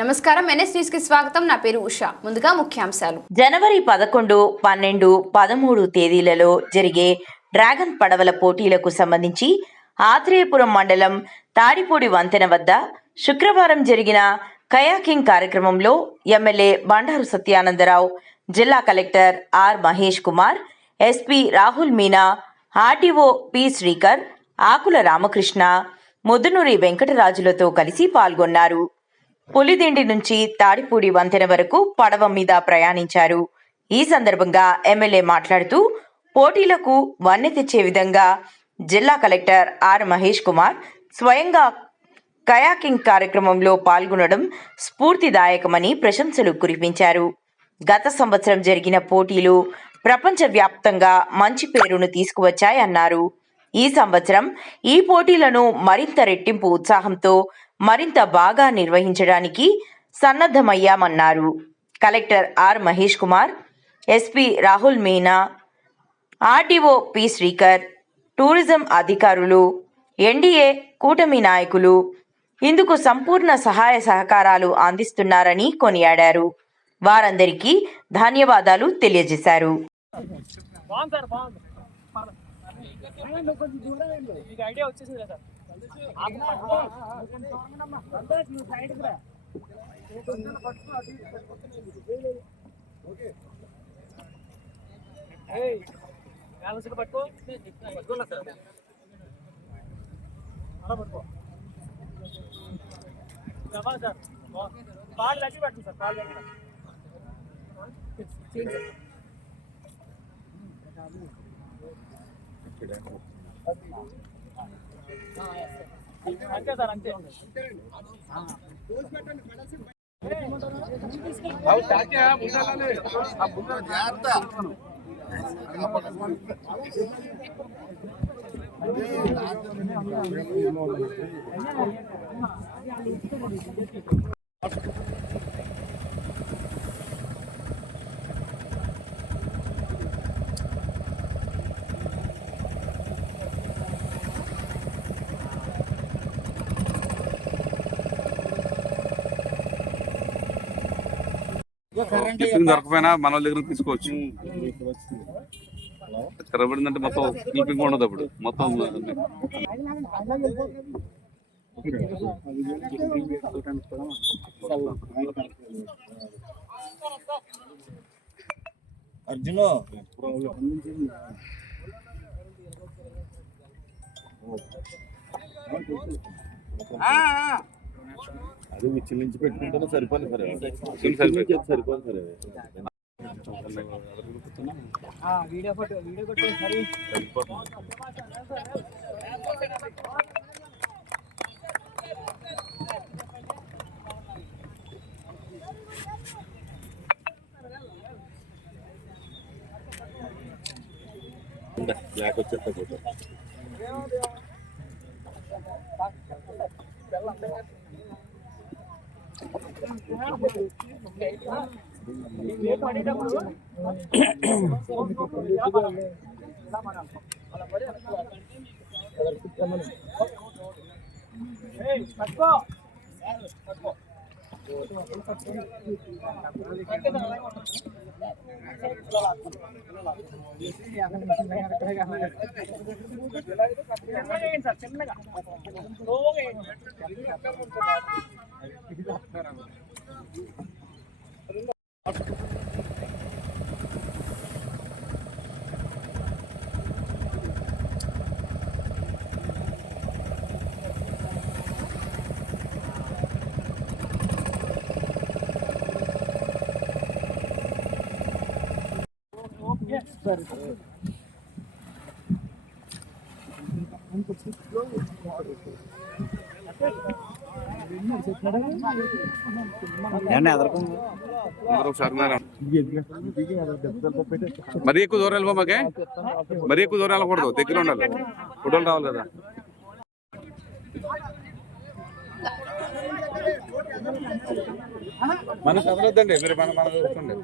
నమస్కారం. ఎన్ఎస్ న్యూస్కి స్వాగతం. నా పేరు ఉషా. ముందుగా ముఖ్యాంశాలు. జనవరి పదకొండు పన్నెండు పదమూడు తేదీలలో జరిగే డ్రాగన్ పడవల పోటీలకు సంబంధించి ఆత్రేయపురం మండలం తాడిపూడి వంతెన వద్ద శుక్రవారం జరిగిన కయాకింగ్ కార్యక్రమంలో ఎమ్మెల్యే బండారు సత్యానందరావు జిల్లా collector R Mahesh Kumar SP Rahul Meena RTO P Srikar Akula Ramakrishna Mudunuri వెంకటరాజులతో కలిసి పాల్గొన్నారు. పులిదిండి నుంచి తాడిపూడి వంతెన వరకు పడవ మీద ప్రయాణించారు. ఈ సందర్భంగా ఎమ్మెల్యే మాట్లాడుతూ పోటీలకు వన్నె తెచ్చే విధంగా జిల్లా కలెక్టర్ ఆర్ మహేష్ కుమార్ స్వయంగా కయాకింగ్ కార్యక్రమంలో పాల్గొనడం స్ఫూర్తిదాయకమని ప్రశంసలు కురిపించారు. గత సంవత్సరం జరిగిన పోటీలు ప్రపంచవ్యాప్తంగా మంచి పేరును తీసుకువచ్చాయన్నారు. ఈ సంవత్సరం ఈ పోటీలను మరింత రెట్టింపు ఉత్సాహంతో మరింత బాగా నిర్వహించడానికి సన్నద్ధమయ్యామన్నారు. Collector R Mahesh Kumar SP Rahul Meena RDO P Srikar tourism అధికారులు ఎన్డీఏ కూటమి నాయకులు ఇందుకు సంపూర్ణ సహాయ సహకారాలు అందిస్తున్నారని కొనియాడారు. వారందరికీ ధన్యవాదాలు తెలియజేశారు. మీకు ఐడియా వచ్చేసింది కదా సార్ ఏయ్, పట్టుకో పట్టుకున్నా సార్ అలా పట్టుకో దబా సార్ బాగుంది. కాళ్ళు తగ్గి పెట్టండి సార్ కాళ్ళు తగ్గి పెట్టండి. చేయండి సార్ అంతే సార్ టిఫిన్ దొరకపోయినా మన వాళ్ళ దగ్గర తీసుకోవచ్చు. తెరబడిందంటే మొత్తం స్లీపింగ్ ఉండదు అప్పుడు. మొత్తం అర్జును. అది విచ్చిలించి పెట్టుకుంటే సరిపోదు సరే. సరిపోదు సరే. వీడియో ఫోటో వీడియో కొట్టు సరే. బ్లాక్ వచ్చేస్తా ఫోటో ఏయ్, పట్టుకో పట్టుకో ಸರಿ వేయండి మరీ ఎక్కువ దూరం వెళ్ళిపోమాకే మరీ ఎక్కువ దూరం వెళ్ళకూడదు దగ్గర ఉండాలి. ఫోటోలు రావాలి కదా. మన చదవద్దండి మీరు మన మన చూసుకోండి